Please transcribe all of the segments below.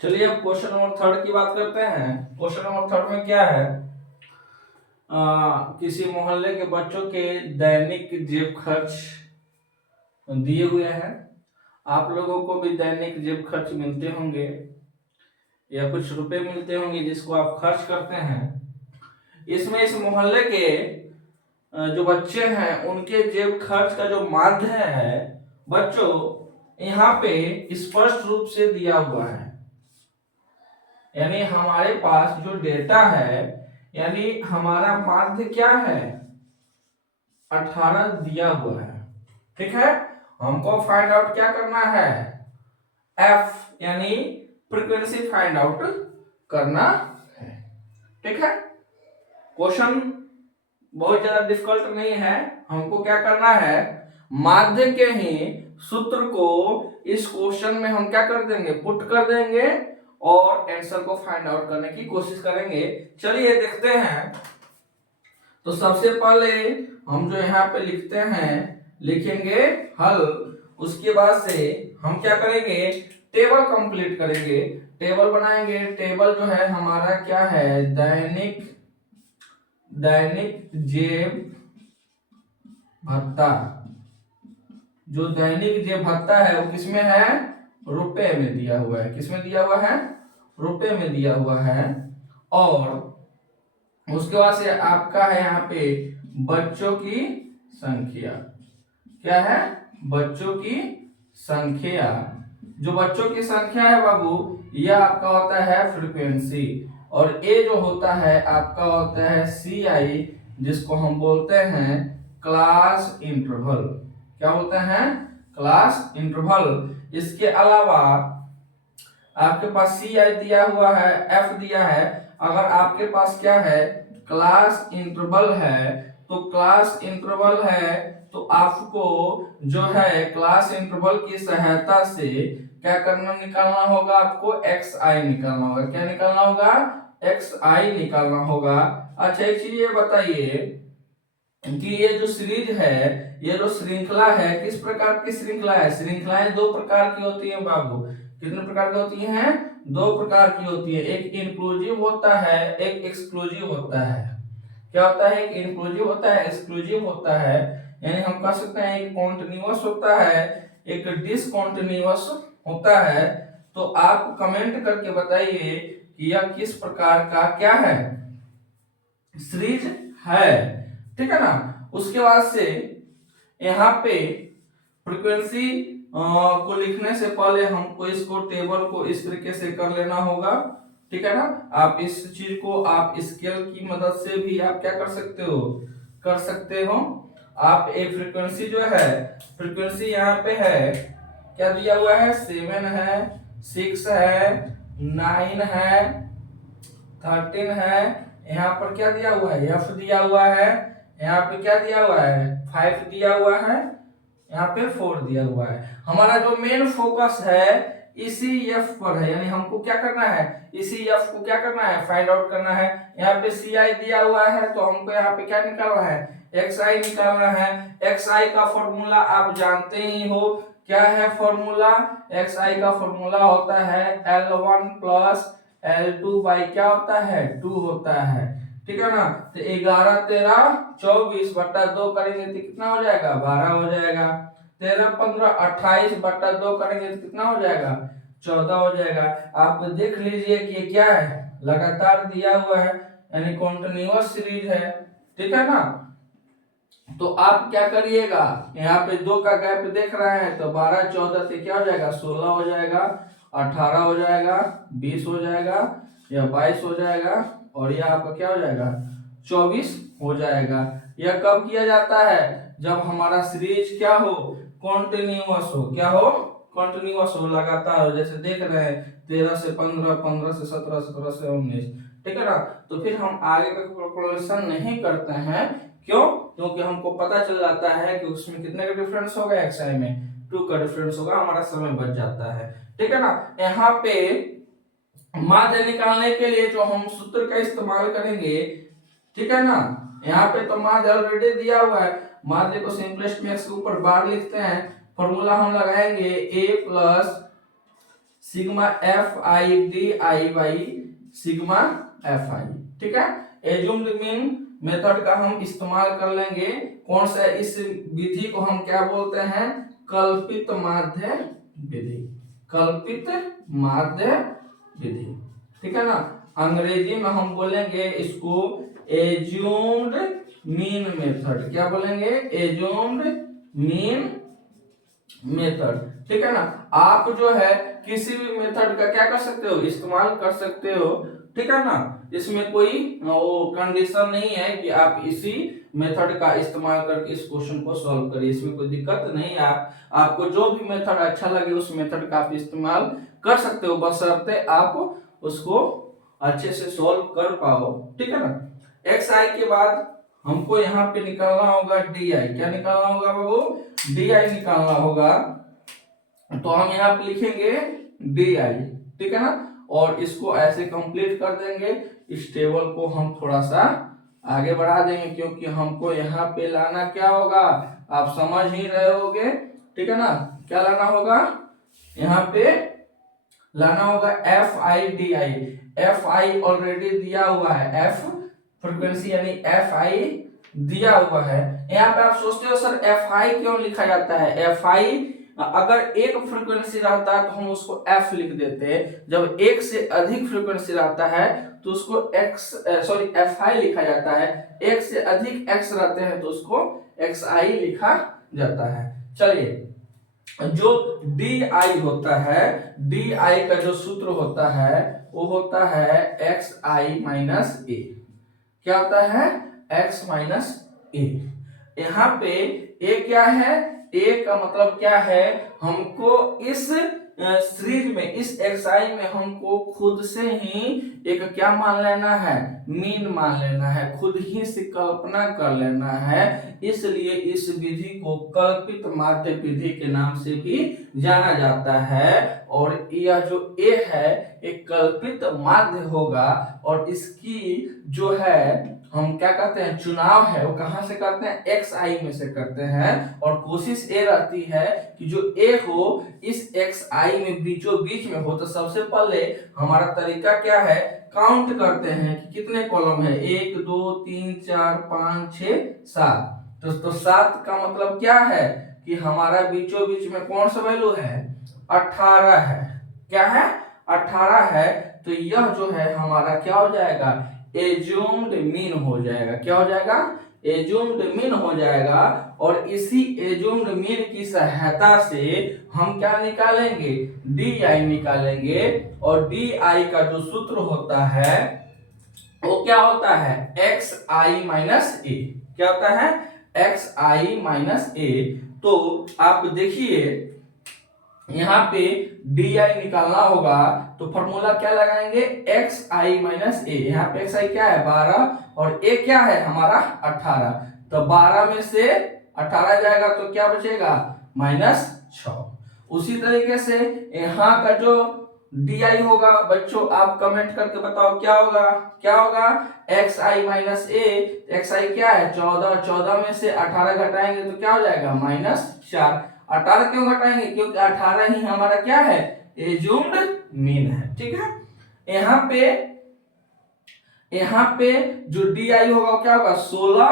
चलिए अब question number third की बात करते हैं। क्वेश्चन नंबर थर्ड में क्या है, किसी मोहल्ले के बच्चों के दैनिक जेब खर्च दिए हुए हैं। आप लोगों को भी दैनिक जेब खर्च मिलते होंगे या कुछ रुपए मिलते होंगे जिसको आप खर्च करते हैं। इसमें इस मोहल्ले के जो बच्चे हैं उनके जेब खर्च का जो माध्य है बच्चों यहाँ पे स्पष्ट रूप से दिया हुआ है। यानी हमारे पास जो डेटा है, यानी हमारा माध्य क्या है, 18 दिया हुआ है। ठीक है, हमको फाइंड आउट क्या करना है, एफ यानी फ्रीक्वेंसी फाइंड आउट करना है। ठीक है, क्वेश्चन बहुत ज्यादा डिफिकल्ट नहीं है। हमको क्या करना है, माध्य के ही सूत्र को इस क्वेश्चन में हम क्या कर देंगे, पुट कर देंगे और आंसर को फाइंड आउट करने की कोशिश करेंगे। चलिए देखते हैं। तो सबसे पहले हम जो यहाँ पे लिखते हैं, लिखेंगे हल। उसके बाद से हम क्या करेंगे, टेबल कंप्लीट करेंगे, टेबल बनाएंगे। टेबल जो है हमारा क्या है, दैनिक जेब भत्ता। जो दैनिक जेब भत्ता है वो किसमें है, रुपए में दिया हुआ है। किसमें दिया हुआ है, रुपए में दिया हुआ है। और उसके बाद से आपका है यहाँ पे बच्चों की संख्या। क्या है, बच्चों की संख्या। जो बच्चों की संख्या है बाबू, यह आपका होता है फ्रीक्वेंसी। और ये जो होता है आपका होता है CI, जिसको हम बोलते हैं क्लास इंटरवल। क्या बोलते हैं, क्लास इंटरवल। इसके अलावा आपके पास CI दिया हुआ है, F दिया है। अगर आपके पास क्या है, क्लास इंटरवल है, तो क्लास इंटरवल है तो आपको जो है क्लास इंटरवल की सहायता से क्या करना, निकालना होगा, आपको XI निकालना होगा। क्या निकालना होगा, XI निकालना होगा। अच्छा एक चीज ये बताइए कि ये जो सीरीज है, ये जो श्रृंखला है, किस प्रकार की श्रृंखला है। श्रृंखलाएं दो प्रकार की होती है बाबू। कितने प्रकार की होती हैं, दो प्रकार की होती है। एक इंक्लूसिव होता है, एक एक्सक्लूसिव होता है। क्या होता है, एक इंक्लूसिव होता है, एक्सक्लूसिव होता है। यानी हम कह सकते हैं एक कॉन्टिन्यूअस होता है, एक डिसकॉन्टिन्यूअस होता है। तो आप कमेंट करके बताइए कि यह किस प्रकार का क्या है, सीरीज है। ठीक है ना। उसके बाद से यहाँ पे फ्रीक्वेंसी को लिखने से पहले हमको इसको टेबल को इस तरीके से कर लेना होगा। ठीक है ना। आप इस चीज को आप स्केल की मदद से भी आप क्या कर सकते हो, कर सकते हो। आप एक फ्रीक्वेंसी जो है, फ्रीक्वेंसी यहाँ पे है, क्या दिया हुआ है, 7 है, 6 है, 9 है, 13 है। यहाँ पर क्या दिया हुआ है, F दिया हुआ है। यहाँ पे क्या दिया हुआ है, 5 दिया हुआ है। यहाँ पे 4 दिया हुआ है। हमारा जो मेन फोकस है इसी F पर है, यानी हमको क्या करना है, इसी F को क्या करना है, फाइंड आउट करना है। यहाँ पे CI दिया हुआ है तो हमको यहाँ पे क्या निकालना है, XI निकालना है। XI का फॉर्मूला आप जानते ही हो, क्या है फॉर्मूला, XI का फॉर्मूला होता है L1 प्लस L2 बाई क्या होता है, 2 होता है। ठीक है ना। तो 11 13 24 बटा 2 करेंगे तो कितना हो जाएगा, 12 हो जाएगा। 13 15 28 बटा 2 करेंगे तो कितना हो जाएगा, 14 हो जाएगा। आप देख लीजिए कि ये क्या है, लगातार दिया हुआ है, यानी कॉन्टिन्यूअस सीरीज है। ठीक है ना। तो आप क्या करिएगा, यहाँ पे 2 का गैप देख रहे हैं तो 12 14 से क्या हो जाएगा, 16 हो जाएगा, 18 हो जाएगा, 20 हो जाएगा, या 22 हो जाएगा, और यह आपका क्या हो जाएगा, 24 हो जाएगा। यह कब किया जाता है, जब हमारा सीरीज क्या हो, कॉन्टिन्यूअस हो। क्या हो, कॉन्टिन्यूअस हो, लगातार हो। जैसे देख रहे हैं 13 से 15, 15 से 17, 17 से 19। ठीक है ना। तो फिर हम आगे का कैलकुलेशन नहीं करते हैं। क्यों, क्योंकि हमको पता चल जाता है कि उसमें कितने का डिफरेंस होगा, XI में 2 का डिफरेंस होगा, हमारा समय बच जाता है। ठीक है ना। यहाँ पे माध्य निकालने के लिए जो हम सूत्र का इस्तेमाल करेंगे, ठीक है ना, यहाँ पे तो माध्य ऑलरेडी दिया हुआ है। माध्य को सिंपलेस्ट में x के ऊपर बार लिखते हैं। फॉर्मूला हम लगाएंगे a plus sigma F I D I by sigma F I. ठीक है, एज्यूम्ड मीन मेथड का हम इस्तेमाल कर लेंगे। कौन सा? इस विधि को हम क्या बोलते हैं? कल्पित माध्य विधि। कल्पित माध्य विधि, ठीक है ना। अंग्रेजी में हम बोलेंगे इसको एज्यूम्ड मीन मेथड। क्या बोलेंगे? एज्यूम्ड मीन मेथड, ठीक है ना। आप जो है किसी भी मेथड का क्या कर सकते हो? इस्तेमाल कर सकते हो, ठीक है ना। इसमें कोई वो कंडीशन नहीं है कि आप इसी मेथड का इस्तेमाल करके इस क्वेश्चन को सॉल्व करिए, इसमें कोई दिक्कत नहीं है। आपको जो भी मेथड अच्छा लगे उस मेथड का आप इस्तेमाल कर सकते हो, बशर्ते आप उसको अच्छे से सॉल्व कर पाओ, ठीक है ना। एक्स आई के बाद हमको यहाँ पे निकालना होगा डी आई। क्या निकालना होगा बाबू? डी आई निकालना होगा। तो हम यहाँ पे लिखेंगे डी आई, ठीक है ना। और इसको ऐसे कंप्लीट कर देंगे। इस टेबल को हम थोड़ा सा आगे बढ़ा देंगे, क्योंकि हमको यहाँ पे लाना क्या होगा? आप समझ ही रहे होगे, ठीक है ना। क्या लाना होगा? यहाँ पे लाना होगा F I D I. F I already दिया हुआ है, एफ फ्रीक्वेंसी यानी एफ आई दिया हुआ है। यहाँ पे आप सोचते हो सर एफ आई क्यों लिखा जाता है? एफ आई अगर एक फ्रीक्वेंसी रहता है तो हम उसको एफ लिख देते हैं, जब एक से अधिक फ्रीक्वेंसी रहता है तो उसको एफ आई लिखा जाता है, एक से अधिक एक्स रहते हैं तो उसको एक्स आई लिखा जाता है। चलिए, जो डी आई होता है, डी आई का जो सूत्र होता है वो होता है एक्स आई माइनस ए। क्या होता है? एक्स माइनस ए। यहाँ पे ए क्या है? ए का मतलब क्या है? हमको इस सीरीज में, इस एक्सआई में हमको खुद से ही एक क्या मान लेना है? मीन मान लेना है, खुद ही से कल्पना कर लेना है। इसलिए इस विधि को कल्पित माध्य विधि के नाम से भी जाना जाता है। और यह जो ए है एक कल्पित माध्य होगा, और इसकी जो है हम क्या करते हैं? चुनाव है वो कहां से करते हैं? एक्स आई में से करते हैं। और कोशिश ये रहती है कि जो ए हो इस एक्स आई में बीचों बीच में हो। तो सबसे पहले हमारा तरीका क्या है? काउंट करते हैं कि कितने कॉलम है। 1 2 3 4 5 6 7। तो 7 का मतलब क्या है? कि हमारा बीचों बीच में कौन सा वैल्यू है? 18 है। क्या है? 18 है। तो यह जो है हमारा क्या हो जाएगा? एज्यूम्ड मीन हो जाएगा। क्या हो जाएगा? एज्यूम्ड मीन हो जाएगा। और इसी एज्यूम्ड मीन की सहायता से हम क्या निकालेंगे? डी आई निकालेंगे। और डी आई का जो सूत्र होता है वो क्या होता है? एक्स आई माइनस ए। क्या होता है? एक्स आई माइनस ए। तो आप देखिए यहाँ पे डी आई निकालना होगा तो फॉर्मूला क्या लगाएंगे? एक्स आई माइनस ए। यहाँ पे एक्स आई क्या है? 12 और ए क्या है हमारा? 18। तो 12 में से 18 जाएगा तो क्या बचेगा? -6। उसी तरीके से यहाँ का जो डी आई होगा, बच्चों आप कमेंट करके बताओ क्या होगा? क्या होगा? एक्स आई माइनस ए। एक्स आई क्या है? 14। 14 में से 18 घटाएंगे तो क्या हो जाएगा? -4। 18 क्यों घटाएंगे? क्योंकि 18 ही हमारा क्या है? एज्यूम्ड मीन है, ठीक है। यहाँ पे जो डी आई होगा क्या होगा? 16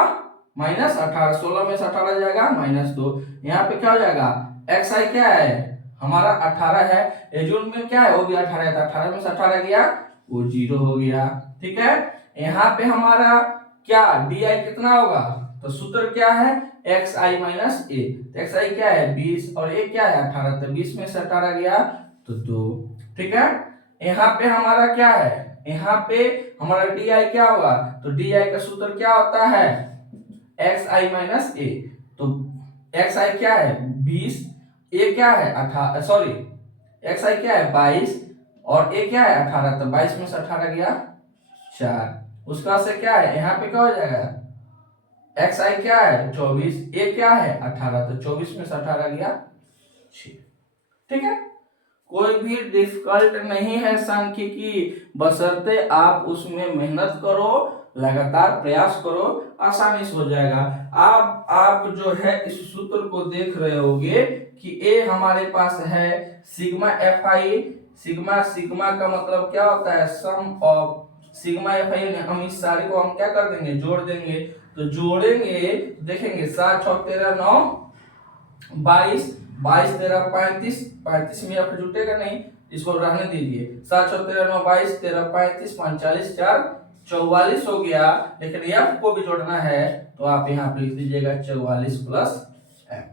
माइनस 18। 16 में से 18 जाएगा -2। यहाँ पे क्या हो जाएगा? एक्स आई क्या है हमारा? 18 है। एज्यूम्ड मीन क्या है? वो भी 18 है। 18 में से 18 गया वो 0 हो गया, ठीक है। यहाँ पे हमारा क्या डी आई कितना होगा? तो सूत्र क्या है? एक्स आई माइनस ए। एक्स आई क्या है? 20 और ए क्या है? 18। तो 20 में से 18 गया तो 2, ठीक है। यहाँ पे हमारा क्या है? यहाँ पे हमारा डी आई क्या होगा? तो डी आई का सूत्र क्या होता है? एक्स आई माइनस ए। तो एक्स आई क्या है? 20, ए क्या है? 18, सॉरी एक्स आई क्या है? 22 और ए क्या है? 18। तो 22 में से 18 गया 4। उसका से क्या है? यहाँ पे क्या हो जाएगा? एक्स आई क्या है? 24, ए क्या है? 18। तो 24 में से 18 गया 6, ठीक है। कोई भी डिफिकल्ट नहीं है सांख्यिकी, बशर्ते आप उसमें मेहनत करो, लगातार प्रयास करो, आसानी से हो जाएगा। आप जो है इस सूत्र को देख रहे होगे कि ए हमारे पास है sigma F I. Sigma, sigma का मतलब क्या होता है, सम ऑफ सिग्मा एफ आई। हम इस सारे को हम क्या कर देंगे, जोड़ देंगे। तो जोड़ेंगे देखेंगे 7 6 13 9 22, 22 13 35, 35 में एफ जुटेगा नहीं, इसको रहने दीजिए। 7 6 13 9 22 13 35 45 4 44 हो गया। लेकिन एफ को भी जोड़ना है तो आप यहाँ पे लिख दीजिएगा 44 प्लस एफ।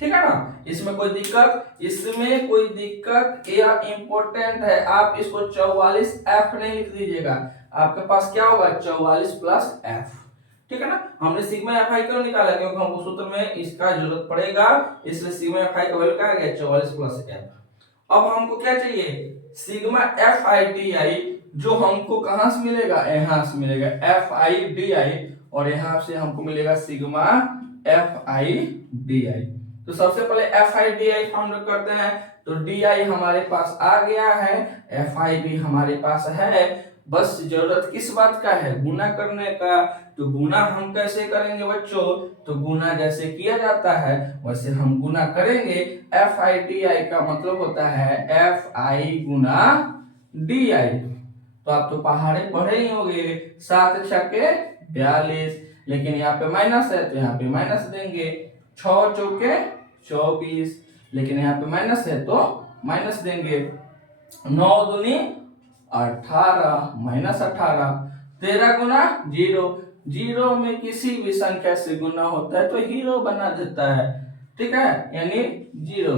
ठीक है ना, इसमें कोई दिक्कत, इसमें कोई दिक्कत या इंपॉर्टेंट है, आप इसको 44 एफ नहीं लिख दीजिएगा, आपके पास क्या होगा 44 प्लस एफ। ठीक है ना, हमने सिग्मा एफ आई क्यों निकाला, क्योंकि हमको सूत्र में इसका जरूरत पड़ेगा, इसलिए सिग्मा एफ आई का वैल्यू क्या आ गया 44 प्लस एफ। अब हमको क्या चाहिए, sigma F I D I, जो हमको कहां से मिलेगा, यहां से मिलेगा एफ आई डी आई, और यहां से हमको मिलेगा sigma F I D I. तो सबसे पहले F I D I found करते हैं। तो डी आई हमारे पास आ गया है, एफ आई भी हमारे पास है, बस जरूरत किस बात का है, गुना करने का। तो गुना हम कैसे करेंगे बच्चों, तो गुना जैसे किया जाता है वैसे हम गुना करेंगे। एफ आई डी आई का मतलब होता है F I Guna D I. तो आप तो पहाड़े पढ़े ही होंगे, 7 छक्के 42, लेकिन यहाँ पे माइनस है तो यहाँ पे माइनस देंगे, 6 चौके 24, लेकिन यहाँ पे माइनस है तो माइनस देंगे, 9 दूनी 18 माइनस 18, 13 गुना 0, 0 में किसी भी संख्या से गुना होता है तो हीरो बना देता है। ठीक है, यानी 0।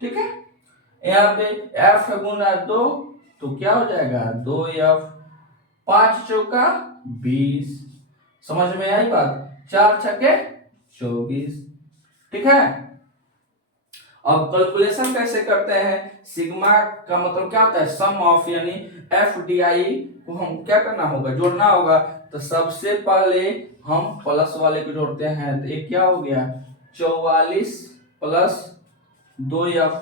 ठीक है, यहाँ पे f गुना 2 तो क्या हो जाएगा 2f, 5 चौका 20, समझ में आई बात, 4 छक्के 24। ठीक है, अब कैलकुलेशन कैसे करते हैं, सिग्मा का मतलब क्या होता है सम ऑफ, यानी एफ डी आई को हम क्या करना होगा, जोड़ना होगा। तो सबसे पहले हम प्लस वाले को जोड़ते हैं, तो एक क्या हो गया 44 प्लस 2f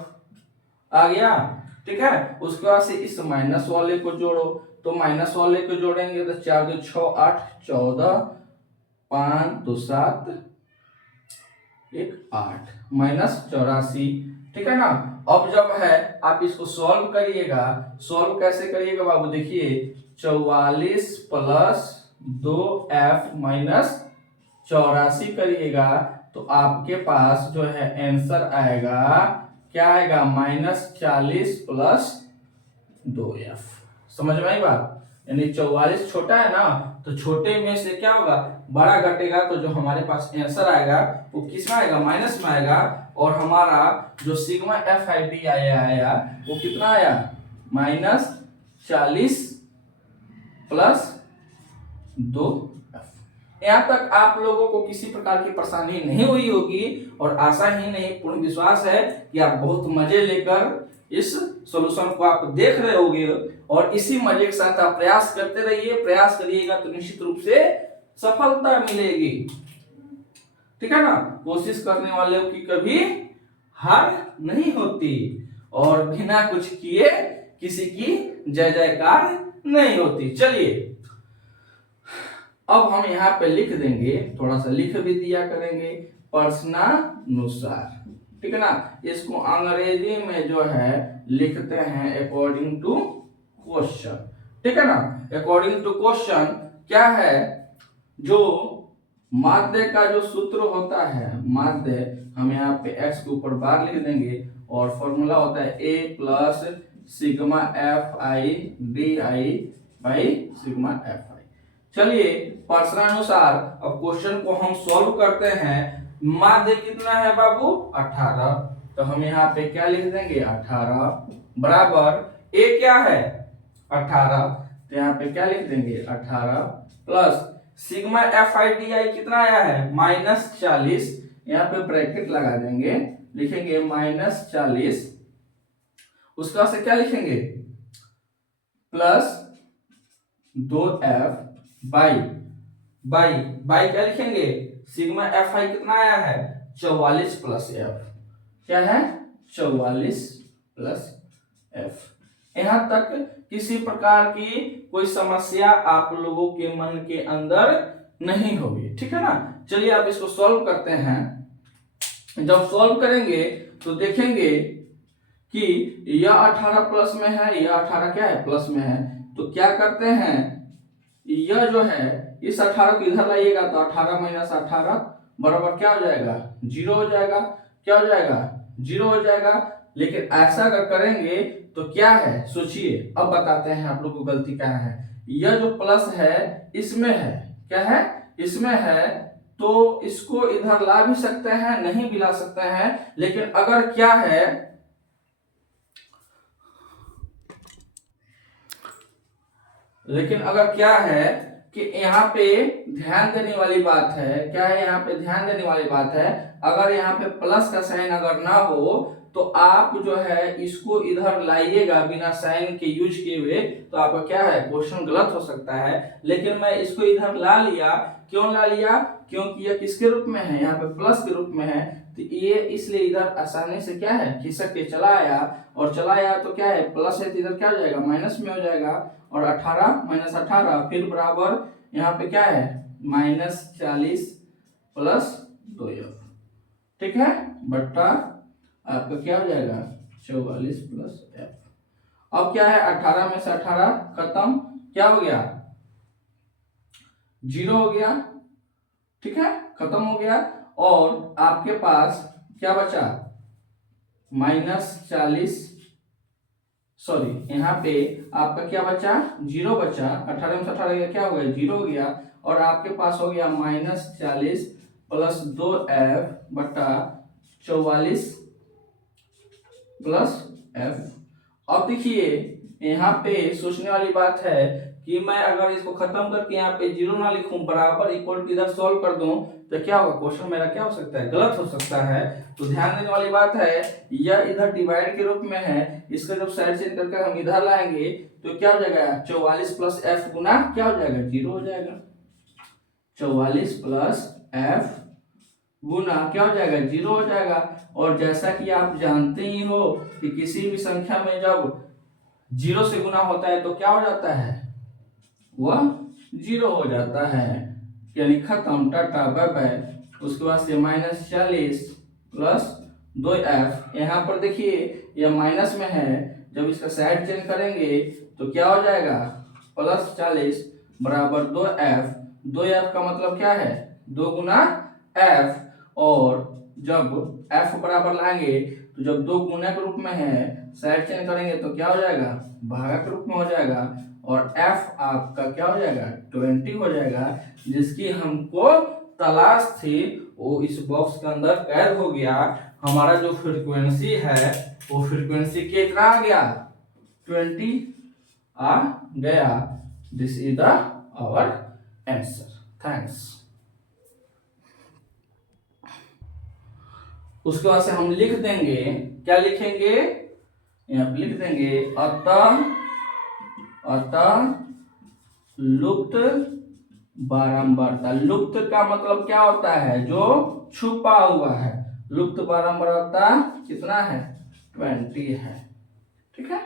आ गया। ठीक है, उसके बाद से इस माइनस वाले को जोड़ो, तो माइनस वाले को जोड़ेंगे तो 4 2 6 8 14, 5 2 7 1 8 माइनस 84। ठीक है ना, अब जब है आप इसको सॉल्व करिएगा, सॉल्व कैसे करिएगा बाबू, देखिए 44 प्लस 2f माइनस 84 करिएगा तो आपके पास जो है आंसर आएगा, क्या आएगा -40 प्लस 2f। समझ में आई बात, यानी 44 छोटा है ना, तो छोटे में से क्या होगा बड़ा घटेगा, तो जो हमारे पास आंसर आएगा वो किस में आएगा, माइनस में आएगा। और हमारा जो सिग्मा एफ आई डी आया वो कितना आया -40 प्लस 2f। यहाँ तक आप लोगों को किसी प्रकार की परेशानी नहीं हुई होगी, और आशा ही नहीं पूर्ण विश्वास है कि आप बहुत मजे लेकर इस सॉल्यूशन को आप देख रहे होंगे, और इसी मजे के साथ आप प्रयास करते रहिए, प्रयास करिएगा तो निश्चित रूप से सफलता मिलेगी। ठीक है ना, कोशिश करने वालों की कभी हार नहीं होती, और बिना कुछ किए किसी की जय जयकार नहीं होती। चलिए अब हम यहाँ पे लिख देंगे, थोड़ा सा लिख भी दिया करेंगे प्रश्नानुसार। ठीक है ना, इसको अंग्रेजी में जो है लिखते हैं अकॉर्डिंग टू क्वेश्चन। ठीक है ना, अकॉर्डिंग टू क्वेश्चन क्या है, जो माध्य का जो सूत्र होता है, माध्य हम यहाँ पे x के ऊपर बार लिख देंगे, और फॉर्मूला होता है a plus sigma F I D I by sigma F I. चलिए प्रश्नानुसार अब क्वेश्चन को हम सॉल्व करते हैं। माध्य कितना है बाबू 18, तो हम यहाँ पे क्या लिख देंगे 18 बराबर a क्या है 18, तो यहाँ पे क्या लिख देंगे 18 plus sigma F I D I कितना आया है -40, यहाँ पे ब्रैकेट लगा देंगे, लिखेंगे -40, उसके बाद से क्या लिखेंगे प्लस 2f बाई क्या लिखेंगे सिग्मा एफ आई कितना आया है 44 प्लस एफ, क्या है 44 प्लस एफ। यहां तक किसी प्रकार की कोई समस्या आप लोगों के मन के अंदर नहीं होगी। ठीक है ना, चलिए आप इसको सॉल्व करते हैं। जब सॉल्व करेंगे तो देखेंगे कि यह 18 प्लस में है, यह 18 क्या है प्लस में है, तो क्या करते हैं, यह जो है इस 18 को इधर लाइएगा तो 18 माइनस 18 बराबर क्या हो जाएगा 0 हो जाएगा, क्या हो जाएगा 0 हो जाएगा। लेकिन ऐसा अगर करेंगे तो क्या है सोचिए, अब बताते हैं आप लोग को गलती क्या है। यह जो प्लस है इसमें है, क्या है इसमें है, तो इसको इधर ला भी सकते हैं नहीं भी ला सकते हैं। लेकिन अगर क्या है, लेकिन अगर क्या है कि यहाँ पे ध्यान देने वाली बात है, क्या है यहाँ पे ध्यान देने वाली बात है, अगर यहाँ पे प्लस का साइन अगर ना हो तो आप जो है इसको इधर लाइएगा बिना साइन के यूज किए हुए, तो आपका क्या है क्वेश्चन गलत हो सकता है। लेकिन मैं इसको इधर ला लिया, क्यों ला लिया, क्योंकि यह किसके रूप में है, यहाँ पे प्लस के रूप में है, तो ये इसलिए इधर आसानी से क्या है खिसक के चला आया, और चला आया तो क्या है प्लस है तो इधर क्या हो जाएगा माइनस में हो जाएगा, और 18 माइनस 18 फिर बराबर यहाँ पे क्या है -40 प्लस 2f, ठीक है, बट्टा आपका क्या हो जाएगा 44 प्लस f। अब क्या है 18 में से 18 खत्म, क्या हो गया 0 हो गया, ठीक है खत्म हो गया, और आपके पास क्या बचा -40, सॉरी यहाँ पे आपका क्या बचा 0 बचा, 18 में से 18 गया क्या हो गया 0 हो गया, और आपके पास हो गया -40 प्लस 2f बटा 44 प्लस f। अब देखिए यहाँ पे सोचने वाली बात है कि मैं अगर इसको खत्म करके यहाँ पे 0 ना लिखूं, बराबर इक्वल टू इधर सॉल्व कर दूं, तो क्या होगा क्वेश्चन मेरा क्या हो सकता है गलत हो सकता है। तो ध्यान देने वाली बात है, यह इधर डिवाइड के रूप में है, इसका जब साइड चेंज करके हम इधर लाएंगे तो क्या हो जाएगा 44 प्लस f गुना क्या हो जाएगा 0 हो जाएगा, 44 प्लस f गुना क्या हो जाएगा 0 हो जाएगा। और जैसा कि आप जानते ही हो कि किसी भी संख्या में जब 0 से गुना होता है तो क्या हो जाता है वह 0 हो जाता है, यानी खत्म टाटा बाय बाय। उसके बाद से -40 प्लस 2f, यहाँ पर देखिए यह माइनस में है, जब इसका साइड चेंज करेंगे तो क्या हो जाएगा +40 बराबर 2f, 2f का मतलब क्या है 2 गुना f, और जब f बराबर लाएंगे तो जब 2 गुना के रूप में है साइड चेंज करेंगे तो क्या हो जाएगा भागा के रूप में हो जाएगा, और f आपका क्या हो जाएगा 20 हो जाएगा, जिसकी हमको तलाश थी वो इस बॉक्स के अंदर कैद हो गया। हमारा जो फ्रीक्वेंसी है वो फ्रीक्वेंसी कितना आ गया 20 आ गया। This is the our answer, thanks. उसके बाद से हम लिख देंगे, क्या लिखेंगे यहाँ पे लिख देंगे अतः लुप्त बारंबारता। लुप्त का मतलब क्या होता है जो छुपा हुआ है, लुप्त बारंबारता कितना है 20 है, ठीक है।